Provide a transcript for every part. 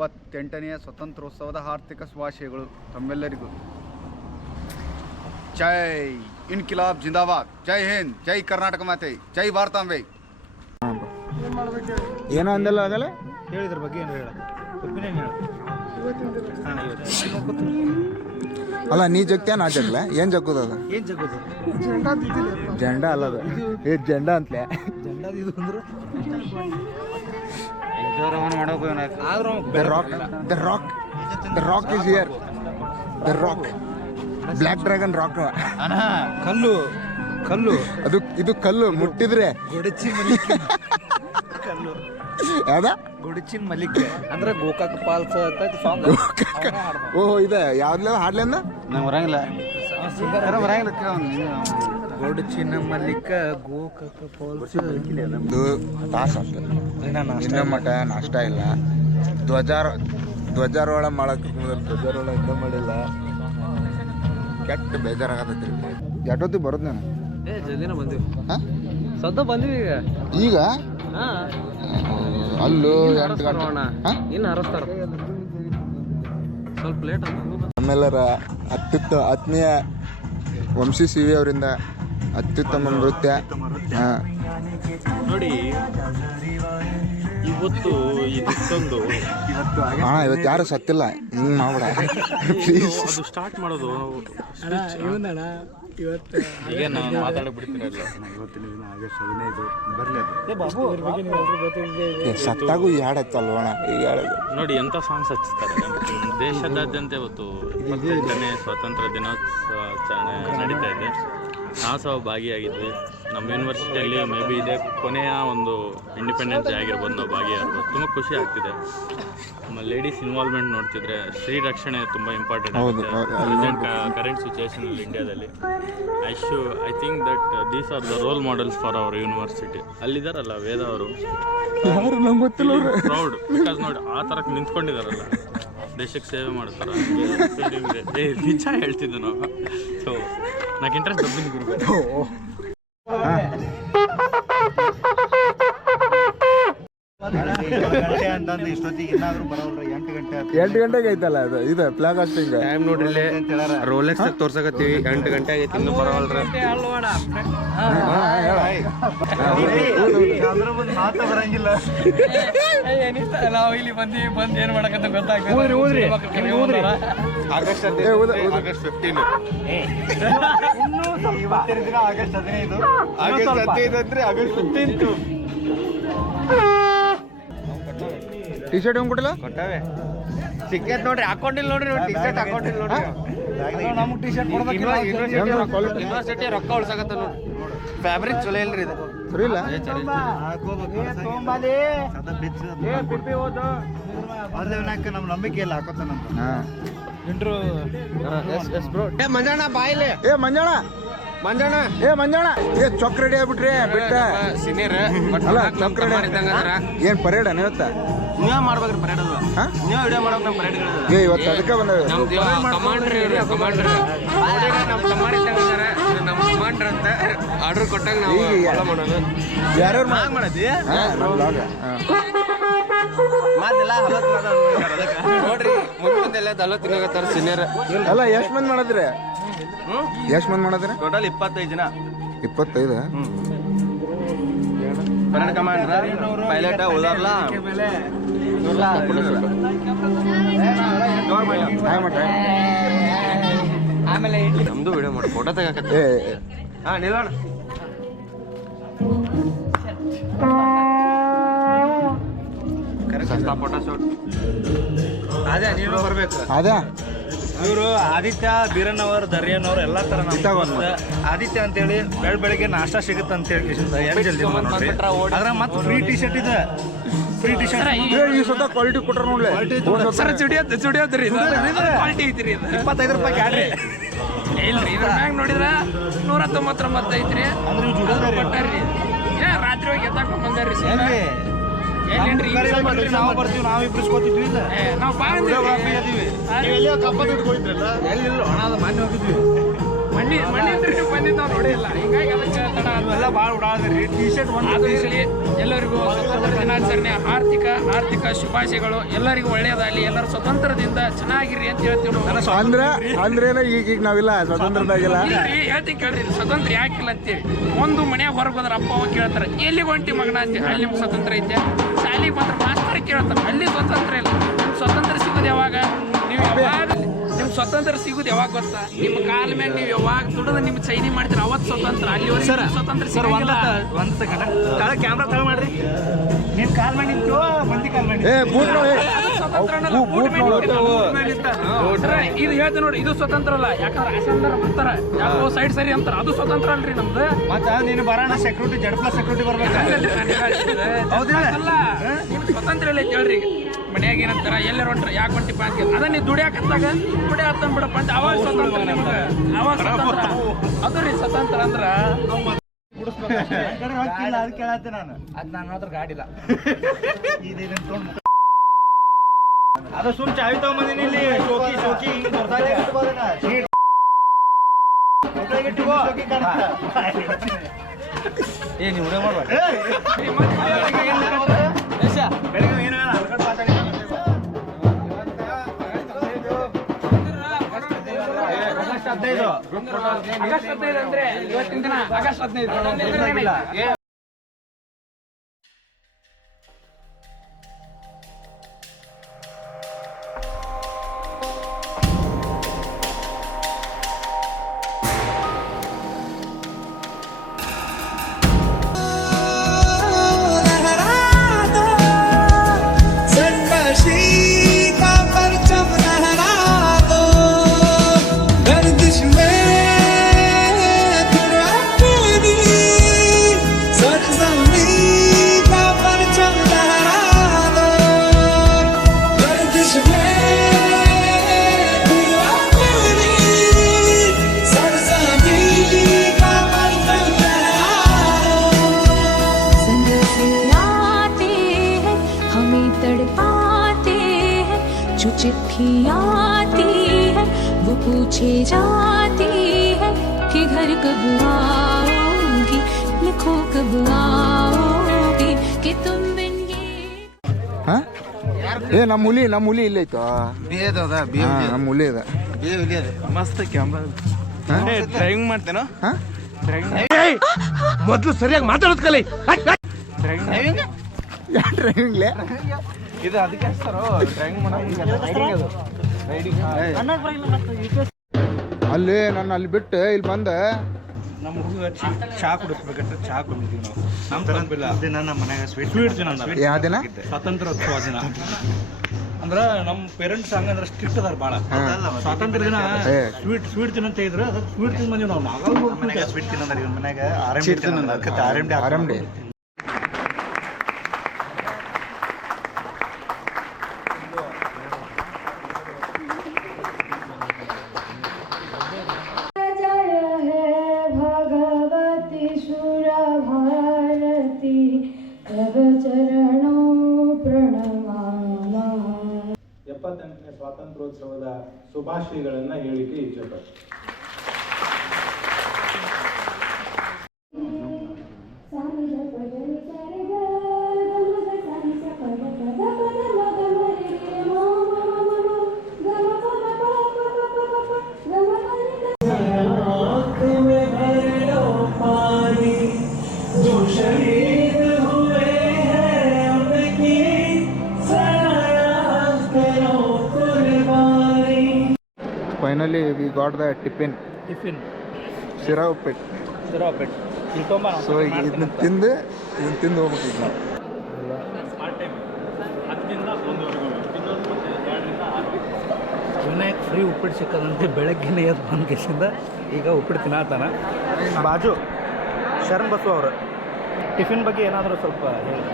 28ನೇ ಸ್ವತಂತ್ರೋತ್ಸವದ ಆರ್ಥಿಕ ಶುಭಾಶಯಗಳು ತಮ್ಮೆಲ್ಲರಿಗೂ. ಜೈ ಇನ್ಕಿಲಾಬ್ ಜಿಂದಾಬಾದ್, ಜೈ ಹಿಂದ್, ಜೈ ಕರ್ನಾಟಕ ಮಾತೆ, ಜೈ ಭಾರತಾಂಬೆ. ಏನೋ ಅಂದಲ್ಲ ಆಗಲ್ಲ ಹೇಳಿದ್ರ ಬಗ್ಗೆ ಏನು ಹೇಳ ಅಲ್ಲ, ನೀ ಜಗ್ತೇನ ನಾ ಜಗ್ಲ ಏನು ಜಗ್ಗುದ ಅದು? ಏನು ಜಗ್ಗೋದು? ಜೆಂಡಾ ಅಲ್ಲ ಅದು, ಏ ಜೆಂಡಾ ಅಂತಲೇ. ಜೆಂಡಾ ಇದು ಅಂದ್ರೆ The rock is here. The rock. Black dragon rock. ಕಲ್ಲು ಕಲ್ಲು ಅದು ಇದು ಕಲ್ಲು ಮುಟ್ಟಿದ್ರೆ ಗೊಡಚಿ ಮಲಿಕ್ ಕಲ್ಲು ಯಾವ್ದ ಗೊಡಚಿನ್ ಮಲಿಕ್ ಅಂದ್ರೆ ಗೋಕಾಕ್ ಪಾಲ್ಸ್ ಅಂತ ಸಾಂಗ್. ಓಹೋ ಇದೆ ಯಾವ್ದ್ಲ ಹಾಡ್ಲಿಂದ ನಂಗೆ ಬರಂಗಿಲ್ಲ, ಗೊಡಚಿನ ಮಲಿಕ ಗೋಕಾಕ್ ಪಾಲ್ಸ್. ಇದು ತಾಸು ಅಷ್ಟೆ, ಇನ್ನೂ ಮಠ ನಾಷ್ಟ ಇಲ್ಲ. ಧ್ವಜಾರೋಹಣ ಮಾಡಕ್ಕೆ ಧ್ವಜಾರೋಹಣ ಇನ್ನೂ ಮಾಡಿಲ್ಲ. ಕೆಟ್ಟ ಬೇಜಾರಾಗತೈತಿ. ಎಷ್ಟೊತ್ತಿಗೆ ಬರೋದು ನಾನು? ಜಲ್ದಿನ ಬಂದಿವಿ, ಹಾಂ ಸದ್ದ ಬಂದಿವಿ ಈಗ. ಹಾಂ ಅಲ್ಲೂ 8 ಗಂಟೆ. ಹಾಂ ಇನ್ನು ಹರಸ್ತಾರ, ಸ್ವಲ್ಪ ಲೇಟ್ ನಮ್ಮೆಲ್ಲರ ಆತ್ಮೀಯ ವಂಶಿ ಸಿ ವಿ ಅವರಿಂದ ಅತ್ಯುತ್ತಮ ನೃತ್ಯ. ನೋಡಿ, ಇವತ್ತು ಇದಿಷ್ಟೊಂದು ಇವತ್ತು ಯಾರು ಸತ್ತಿಲ್ಲ, ಹಿಂಗೆ ಮಾಡ್ಬೇಡ ಪ್ಲೀಸ್. ಅದು ಸ್ಟಾರ್ಟ್ ಮಾಡೋದು ಇವತ್ತು ಈಗ ನಾನು ಮಾತಾಡಬಿಡ್ತೀರಲ್ಲ. ಇವತ್ತಿನ ದಿನ ಆಗಸ್ಟ್ 15 ಬರಲಿ. ಸತ್ತಾಗೂ ಈ ಹಾಡು ಹಚ್ಚಲ್ವಣ ಈಗ ಹೇಳೋದು. ನೋಡಿ ಎಂಥ ಸಾಂಗ್ಸ್ ಹಚ್ಚಿಸ್ತಾರೆ. ದೇಶದಾದ್ಯಂತ ಇವತ್ತು 28ನೇ ಸ್ವಾತಂತ್ರ್ಯ ದಿನೋತ್ಸವ ಆಚರಣೆ ನಡೀತಾ ಇದೆ. ನಾವು ಸಹ ಭಾಗಿಯಾಗಿದ್ವಿ. ನಮ್ಮ ಯೂನಿವರ್ಸಿಟಿಯಲ್ಲಿ ಮೇ ಬಿ ಇದೇ ಕೊನೆಯ ಒಂದು ಇಂಡಿಪೆಂಡೆನ್ಸ್ ಡೇ ಆಗಿರ್ಬೋದು, ನಾವು ಭಾಗಿಯಾಗ್ಬೋದು. ತುಂಬ ಖುಷಿ ಆಗ್ತಿದೆ. ನಮ್ಮ ಲೇಡೀಸ್ ಇನ್ವಾಲ್ವ್ಮೆಂಟ್ ನೋಡ್ತಿದ್ರೆ ಸ್ತ್ರೀ ರಕ್ಷಣೆ ತುಂಬ ಇಂಪಾರ್ಟೆಂಟ್ ಆಗುತ್ತೆ ಪ್ರೆಸೆಂಟ್ ಕರೆಂಟ್ ಸಿಚುವೇಶನಲ್ಲಿ ಇಂಡಿಯಾದಲ್ಲಿ. I think that these are the role models for our university. ಅಲ್ಲಿದ್ದಾರಲ್ಲ ವೇದ ಅವರು, ಪ್ರೌಡ್. ಬಿಕಾಸ್ ನೋಡಿ ಆ ಥರಕ್ಕೆ ನಿಂತ್ಕೊಂಡಿದ್ದಾರಲ್ಲ, ದೇಶಕ್ಕೆ ಸೇವೆ ಮಾಡ್ತಾರೆ. ನಿಜ ಹೇಳ್ತಿದ್ದೆ ನಾವು. ಸೊ ನನಗೆ ಇಂಟ್ರೆಸ್ಟ್ ಡಬ್ಬಿಂಗ್ ಇರಬೇಕು. 8 ಗಂಟೆಗೆ ಐತಲ್ಲ ಅದು, ಇದು ಫ್ಲಾಗ್ ಹಾಸ್ಟಿಂಗ್ ಟೈಮ್ ನೋಡ್ರಿ, ರೋಲೆಕ್ಸ್ ತೋರ್ಸಕತ್ತೀವಿ. 8 ಗಂಟೆ ಆಗೈತಿ, ಇನ್ನೂ ಬರೋಲ್ರ. ನಾವು ಇಲ್ಲಿ ಬಂದು ಏನ್ ಮಾಡಕಂತ ಗೊತ್ತಾಗ್ತದೆ. ಆಗಸ್ಟ್ 15 ಅಂದ್ರೆ ಆಗಸ್ಟ್ 15 ಟಿ ಶರ್ಟ್ ಹೆಂಗ್ ಕೊಟ್ಟಿಲ್ಲ? ಕೊಟ್ಟಾವೆ, ಸಿಕ್ಕೈತ್ ನೋಡ್ರಿ. ಹಾಕೊಂಡಿಲ್ಲ ನೋಡ್ರಿ, ಟಿ ಶರ್ಟ್ ಹಾಕೊಂಡಿಲ್ಲ ನೋಡ್ರಿ. ನಮ್ಗೆ ಟಿ ಶರ್ಟ್ ಯೂನಿವರ್ಸಿಟಿ ರೊಕ್ಕ ಉಳ್ಸಕತ್ತ ನೋಡ್ರಿ. ಫ್ಯಾಬ್ರಿಕ್ ಚಲೋ ಇಲ್ರಿ ಇದು, ಸರಿ ಇಲ್ಲ. ನಮ್ಮ ನಂಬಿಕೆ ಇಲ್ಲ ಹಾಕೋತಾನಂತ. ಮಂಜಣ್ಣ ಬಾಯಿಲೆ. ಏ ಮಂಜಾಣ, ಮಂಜಣ್ಣ ಏ ಮಂಜಾಣ, ಏ ಚೊಕ್ ರೆಡಿ ಆಗ್ಬಿಟ್ರಿ ಬಿಟ್ಟ. ಸೀನಿಯರ್ ಅಲ್ಲ ಚೊಕ್ ರೆಡಿ ಏನ್ ಪರೇಡ್ ಇವತ್ತ? ನೀವೇ ಮಾಡ್ಬೇಕ್ರಿ ಪರೇಡ್. ಅದು ಹಾಂ ನೀವೇ ವಿಡಿಯೋ ಮಾಡೋಕೆ ನಮ್ಮ ಪರೇಡ್. ಏ ಇವತ್ತು ಅದಕ್ಕೆ ಬಂದ ನಮ್ದು ಕಮಾಂಡ್ರ್ ಕಮಾಂಡ್ರ್ ನಮ್ಮ ತಮ್ಮಾರಿ ತಂಗಾರ ನಮ್ಮ ಕಮಾಂಡ್ರ್ ಅಂತ ಆರ್ಡರ್ ಕೊಟ್ಟಾಗ ನಾವು ಫಾಲೋ ಮಾಡೋದು. ಯಾರ್ಯಾರು ಮಾಡದಿ ನಮ್ಮ ಬ್ಲಾಗ್. ನೋಡ್ರಿ, ಮುಂದೆಲ್ಲ ದಲ್ಲ ತಿನ್ನಕತ್ತಾರ ಸೀನಿಯರ್. ಅಲ್ಲ ಎಷ್ಟು ಮಂದಿ ಮಾಡಿದ್ರಿ? ಎಷ್ಟು ಮಂದಿ ಮಾಡಿದ್ರಿ? ಟೋಟಲ್ 25 ಜನ. 25. ಪರೇಡ್ ಕಮಾಂಡ್ರ, ಪೈಲಟ್, ಉದಾರ್ಲ ಆಮೇಲೆ ನಮ್ದು ವಿಡಿಯೋ ಮಾಡಿ ಫೋಟೋ ತೆಗಕತ್ತ. ಏ ಹಾಂ ನಿಲ್ಲೋಣ. ಫೋಟೋ ಶೂಟ್ ಅದೇ ನೀವು ಬರ್ಬೇಕು. ಅದೇ ಇವರು ಆದಿತ್ಯ ಬೀರಣ್ಣವ್ರ ದರ್ಯನವ್ರು ಎಲ್ಲ ತರ ಆದಿತ್ಯ ಅಂತೇಳಿ ಬೆಳಗ್ಗೆ ನಾಷ್ಟ ಸಿಗುತ್ತೆ ಅಂತ ಹೇಳಿ ಜಲ್ದಿ ಅದ್ರ ಮತ್ತೆ ಫ್ರೀ ಟಿ ಶರ್ಟ್ ಇದೆ. ಫ್ರೀ ಟಿ ಶರ್ಟ್ ಈ ಸತ ಕ್ವಾಲಿಟಿ ಕೊಟ್ರ ನೋಡ್ಲಿ. 25 ರೂಪಾಯಿ ಕ್ಯಾಡ್ರಿ ಇಲ್ರಿ, ಇದ್ರ ಮ್ಯಾಗ ನೋಡಿದ್ರ 199 ಐತ್ರಿ. ಅಂದ್ರೆ ಇವ್ ಜುಡೋದ್ರಿ ರಾತ್ರಿ ಹೋಗಿ ಎತ್ತಾಕೊಂಡ್ ಬಂದಾರ್ರಿ. ನಾವು ಬರ್ತೀವಿ, ನಾವು ಇಬ್ರು ಇಸ್ಕೊತಿದ್ವಿ. ಇಲ್ಲ ನಾವು ಎಲ್ಲಿಯೋ ಕಪ್ಪ ದುಡ್ಡು ಹೋಯ್ತ್ರಲ್ಲ, ಎಲ್ಲಿಲ್ಲ ಹಣ, ಅದು ಮಾನ್ಯ ಹೋಗಿದ್ವಿ. ಮಣ್ಣಿ ನೀವು ಬಂದಿದ್ದು ನಾವು ನೋಡಿಲ್ಲ, ಹಿಂಗಾಗಿ ಅದಕ್ಕೆ ತಡ ಆಯ್ತು. ಇವೆಲ್ಲ ಭಾಳ ಉಡಾದ್ರಿ ಟಿ ಶರ್ಟ್ ಒಂದು ಅದು ಇರಲಿ, ಎಲ್ಲರಿಗೂ ಸ್ವತಂತ್ರ ದಿನಾಚರಣೆ ಆರ್ಥಿಕ ಶುಭಾಶಯಗಳು. ಎಲ್ಲರಿಗೂ ಒಳ್ಳೆಯದಾಗಲಿ, ಎಲ್ಲರೂ ಸ್ವತಂತ್ರದಿಂದ ಚೆನ್ನಾಗಿರಿ ಅಂತ ಹೇಳ್ತೀವಿ ನಾವು. ಅಂದ್ರೇನ ಈಗ ನಾವಿಲ್ಲ ಸ್ವತಂತ್ರದಾಗಿಲ್ಲ. ಇಲ್ರಿ, ಹೇಳ್ತೀನಿ ಕೇಳ್ರಿ, ಸ್ವತಂತ್ರ ಯಾಕಿಲ್ಲ ಅಂತೇಳಿ. ಒಂದು ಮನ್ಯಾಗ ಹೊರಗೆ ಹೋದ್ರೆ ಅಪ್ಪ ಅವ ಕೇಳ್ತಾರೆ ಎಲ್ಲಿ ಹೊಂಟಿ ಮಗನ ಅಂತ, ಅಲ್ಲಿ ನಿಮ್ಗೆ ಸ್ವತಂತ್ರ ಐತೆ. ಶಾಲೆಗೆ ಬಂದ್ರೆ ಮಾಸ್ತರ್ ಕೇಳ್ತಾರೆ, ಅಲ್ಲಿ ಸ್ವತಂತ್ರ ಇಲ್ಲ. ನಿಮ್ಗೆ ಸ್ವತಂತ್ರ ಸಿಗೋದು ಯಾವಾಗ? ನೀವು ಯಾವಾಗ ನಿಮ್ಗೆ ಸ್ವತಂತ್ರ ಸಿಗೋದು ಯಾವಾಗ ಗೊತ್ತಾ? ನಿಮ್ಮ ಕಾಲ ಮೇಲೆ ನೀವು ಯಾವಾಗ ದುಡಿದು ನಿಮ್ಮ ಚೈನಿ ಮಾಡ್ತೀರ ಅವತ್ತು ಸ್ವತಂತ್ರ. ಅಲ್ಲಿವರೆಗೆ ಸ್ವತಂತ್ರ ಸರ್ ಸಿಗೋದಿಲ್ಲ. ಒಂದು ಸೆಕೆಂಡ್ ತಳ ಕ್ಯಾಮ್ರಾ ತಳ ಮಾಡ್ರಿ. ನೀನ್ ಕಾಲ್ ಮಾಡಿ ನಿಂತು ಮಂದಿ ಕಾಲ್ ಮಾಡಿ ಬೂಟ್ ನೋಡಿ, ಸ್ವತಂತ್ರ ಅನ್ನಲ್ಲ, ಬೂಟ್ ಮೇಲೆ ಸರ್, ಇದು ಹೇಳ್ತೀನಿ ನೋಡಿ, ಇದು ಸ್ವತಂತ್ರ ಅಲ್ಲ. ಯಾಕಂದ್ರೆ ಅಸಂತರ ಬರ್ತಾರ, ಯಾಕೋ ಸೈಡ್ ಸರಿ ಅಂತಾರ, ಅದು ಸ್ವತಂತ್ರ ಅಲ್ರಿ ನಮ್ದು. ಮತ್ತ ನೀನು ಬರೋಣ ಸೆಕ್ಯೂರಿಟಿ Z+ ಸೆಕ್ಯೂರಿಟಿ ಬರ್ಬೇಕು. ಅಲ್ಲ, ನಿಮ್ಗೆ ಸ್ವತಂತ್ರ ಇಲ್ಲ ಹೇಳ್ರಿ. ಮನ್ಯಾಗ ಏನಂತಾರ, ಎಲ್ಲರೂ ಹೊಂಟ್ರ ಯಾಕೆ ಹೊಂಟಿಪ್ಪ ಅಂತ. ಅದ ನೀವು ದುಡಿಯಾಕತ್ತಾಗ ದುಡಿಯಾತನ್ ಬಿಡಪ್ಪ ಅಂತ ಅವಾಗ ಸ್ವತಂತ್ರ ನಿಮ್ಗೆ. ಅವಾಗ ಸ್ವತಂತ್ರ ಅದು ರೀ ಸ್ವತಂತ್ರ ಅಂದ್ರ. ಅದು ಕೇಳತ್ತೆ ನಾನು. ಅದ್ ನನ್ನ ಹತ್ರ ಗಾಡಿ ಇಲ್ಲ. ಅದು ಸುಮ್ ಚಾವಿ ತಗೊಂಬಂದಿನಿ ಇಲ್ಲಿ. ಶೋಕಿ ಹಿಂಗ್ ಬರ್ತಾ ಇದೆ. ಏ ನೀವು ಉಡೇ ಮಾಡ್ಬೇಡ. ಬೆಳಿಗ್ಗೆ ಏನು ಹಲ್ಕಟ್ ಮಾತಾಡಿ ಆಗಸ್ಟ್ 15. ಆಗಸ್ಟ್ 15 ಅಂದ್ರೆ ಇವತ್ತಿನ ದಿನ ಆಗಸ್ಟ್ 15. जो चिट्ठी आती है वो पूछे जाती है कि घर कब आओगी, लिखो कब आओगी कि तुम बिन ये. ನಮ್ಮ ಹುಲಿ ಇಲ್ಲೈತು. ನಮ್ಮ ಹುಲಿ ಇದೆ. ಮಸ್ತ್ ಕ್ಯಾಮ್ರಾ. ಡ್ರೈವಿಂಗ್ ಮಾಡ್ತೇನೋ? ಮೊದ್ಲು ಸರಿಯಾಗಿ ಮಾತಾಡೋದ್ ಕಲಿ. ಡ್ರೈವಿಂಗ್ಲೇ ಇದು ಅದಕ್ಕೆ ಡ್ರೈವಿಂಗ್ ಅಲ್ಲಿ ನಾನು ಅಲ್ಲಿ ಬಿಟ್ಟು ಇಲ್ಲಿ ಬಂದೆ. ನಮ್ಮ ಹುಡುಗ ಚಾ ಕುಡಿಸ್ಬೇಕಂತ ಚಾ ಕುಡಿದ್ವಿ ನಾವು. ನಮ್ಮ ತನಪಿಲ್ಲ ದಿನ ನಮ್ಮ ಮನ್ಯಾಗ ಸ್ವೀಟ್ ದಿನ. ಯಾವ ದಿನ? ಸ್ವಾತಂತ್ರ್ಯೋತ್ಸವ ದಿನ. ಅಂದ್ರೆ ನಮ್ಮ ಪೇರೆಂಟ್ಸ್ ಹಂಗಂದ್ರೆ ಸ್ಟ್ರಿಕ್ಟ್ ಅದಾರ ಭಾಳ. ಸ್ವಾತಂತ್ರ್ಯ ದಿನ ಸ್ವೀಟ್ ತಿನ್ನಂತ ಇದ್ರು, ಅದಕ್ಕೆ ಸ್ವೀಟ್ ತಿಂದು ಬಂದೀವಿ ನಾವು. ಮನ್ಯಾಗ ಸ್ವೀಟ್ ತಿನ್ನೋದ್ರಿ, ಇವ್ನ ಮನ್ಯಾಗ RMD. ಸ್ವಾತಂತ್ರ್ಯೋತ್ಸವದ ಶುಭಾಶಯಗಳನ್ನ ಹೇಳಿಕೆ ಇಚ್ಛೆಪಟ್ಟು finally we got the tiffin. ಶಿರಾ ಉಪ್ಪಿಟ್ಟು. ಸೊ ಈಗ ಇದನ್ನ ತಿಂದು ಹೋಗ್ಬೇಕು ಈಗ ನಾವು. ವಿನಾಯಕ್ ಫ್ರೀ ಉಪ್ಪಿಟ್ಟು ಸಿಕ್ಕದಂತೆ ಬೆಳಗ್ಗೆನೇ ಎದ್ದು ಬಂದ ಕೇಸಿಂದ ಈಗ ಉಪ್ಪಿಟ್ಟು ತಿನ್ನತಾನ. ಬಾಜು ಶರಣ್ ಬಸು ಅವರು ಟಿಫಿನ್ ಬಗ್ಗೆ ಏನಾದರೂ ಸ್ವಲ್ಪ ಹೇಳಿ.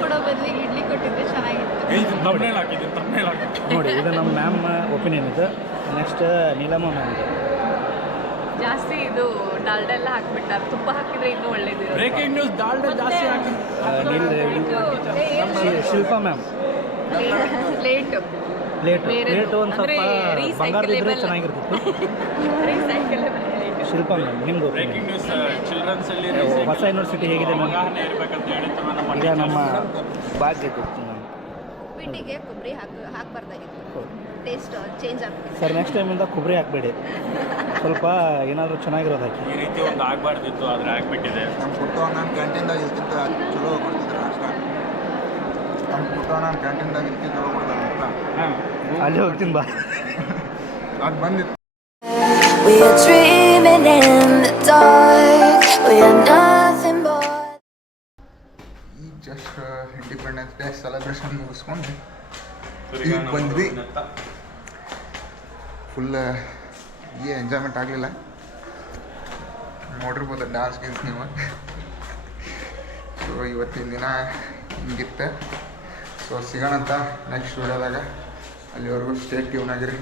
ಕೊಡೋ ಬದಲಿಗೆ ಇಡ್ಲಿ ಕೊಟ್ಟಿದ್ರೆ ಚೆನ್ನಾಗಿತ್ತು. ನೋಡಿ, ಇದು ನಮ್ಮ ಮ್ಯಾಮ್ ಒಪಿನಿಯನ್ ಇದು. ನೆಕ್ಸ್ಟ್ ನೀಲಮ್ಮ ಮ್ಯಾಮ್ ಇದು. ಜಾಸ್ತಿ ಇದು ಡಾಲ್ಡಾ ಎಲ್ಲ ಹಾಕ್ಬಿಟ್ಟಾರೆ, ತುಪ್ಪ ಹಾಕಿದ್ರೆ ಇನ್ನೂ ಒಳ್ಳೇದು. ಬ್ರೇಕಿಂಗ್ ನ್ಯೂಸ್, ಡಾಲ್ಡಾ ಜಾಸ್ತಿ ಹಾಕಿ. Shilpa ma'am late. ಪ್ಲೇಟ್ ಬೇರೆ ಪ್ಲೇಟ್ ಒಂದು ಅಂದ್ರೆ ಸ್ವಲ್ಪ ಬಂಗಾರದ ಇದ್ರೆ recyclable. ಚೆನ್ನಾಗಿರ್ತಿತ್ತು. Recyclable. ಶಿಲ್ಪ ನಿಮ್ದು ಬ್ರೇಕಿಂಗ್ ನ್ಯೂಸ್ ಚಿಲ್ಡ್ರನ್ಸ್ ಅಲ್ಲಿ ಹೊಸ ಯೂನಿವರ್ಸಿಟಿ ಹೇಗಿದೆ ಮ್ಯಾಮ್? ಅವಗಾಹನೆ ಇರಬೇಕಂತ ಹೇಳಿ ನಮ್ಮ ಈಗ ನಮ್ಮ ಭಾಗ್ಯ ಗೊತ್ತು ಮ್ಯಾಮ್. ಉಪ್ಪಿಟ್ಟಿಗೆ ಕೊಬ್ಬರಿ ಹಾಕಬಾರ್ದಾಗಿತ್ತು, ಟೇಸ್ಟ್ ಚೇಂಜ್ ಆಗ್ತಿದೆ. ಸರ್ ನೆಕ್ಸ್ಟ್ ಟೈಮಿಂದ ಕೊಬ್ಬರಿ ಹಾಕಬೇಡಿ, ಸ್ವಲ್ಪ ಏನಾದರೂ ಚೆನ್ನಾಗಿರೋದು ಹಾಕಿ. ಈ ರೀತಿ ಒಂದು ಆಗಬಾರ್ದಿತ್ತು, ಆದರೆ ಆಗ್ಬಿಟ್ಟಿದೆ. ನಮ್ಮ ಫುಟ್ಟು ನಾನು ಕ್ಯಾಂಟೀನ್ದಾಗ ಇದಕ್ಕಿಂತ ಚಲೋ ಕೊಡ್ತಿದ್ರು ಅಷ್ಟ. ನಮ್ಮ ಫುಟ್ಟು ನಾನು ಕ್ಯಾಂಟೀನ್ದಾಗ ಇದಕ್ಕಿಂತ ಚಲೋ ಕೊಡ್ತಾರೆ ಅಲ್ಲಿ ಹೋಗ್ತೀನಿ ಬಾ. ಅದು ಬಂದಿತ್ತು. We are dreaming in the dark. We are nothing but. ಈಗ ಜಸ್ಟ್ ಇಂಡಿಪೆಂಡೆನ್ಸ್ ಡೇ ಸೆಲೆಬ್ರೇಷನ್ ಮುಗಿಸ್ಕೊಂಡು ಈಗ ಬಂದ್ವಿ. ಫುಲ್ ಈ ಎಂಜಾಯ್ಮೆಂಟ್ ಆಗಲಿಲ್ಲ, ನೋಡಿರ್ಬೋದು ಡ್ಯಾನ್ಸ್ ಗೀನ್ಸ್ ನೀವು. ಸೊ ಇವತ್ತಿನ ದಿನ ಹಿಂಗಿತ್ತು. So ಸಿಗೋಣಂತ next ವಿಡಿಯೋದಾಗ. ಅಲ್ಲಿವರೆಗೂ ಸ್ಟೇ ಟ್ಯೂನ್ ಆಗಿರಿ.